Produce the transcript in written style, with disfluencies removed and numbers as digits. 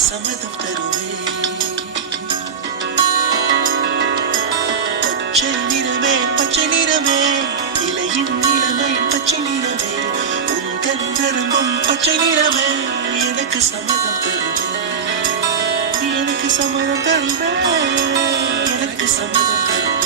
சம்மதம் தருவே பச்சை நிறமே பச்சை நிறமே இலையின் நிறமை பச்சை நிறமே உந்தன் தரும்பும் பச்சை நிறமே எனக்கு சம்மதம் தருவே எனக்கு சம்மதம் தருவே எனக்கு சம்மதம் தருவே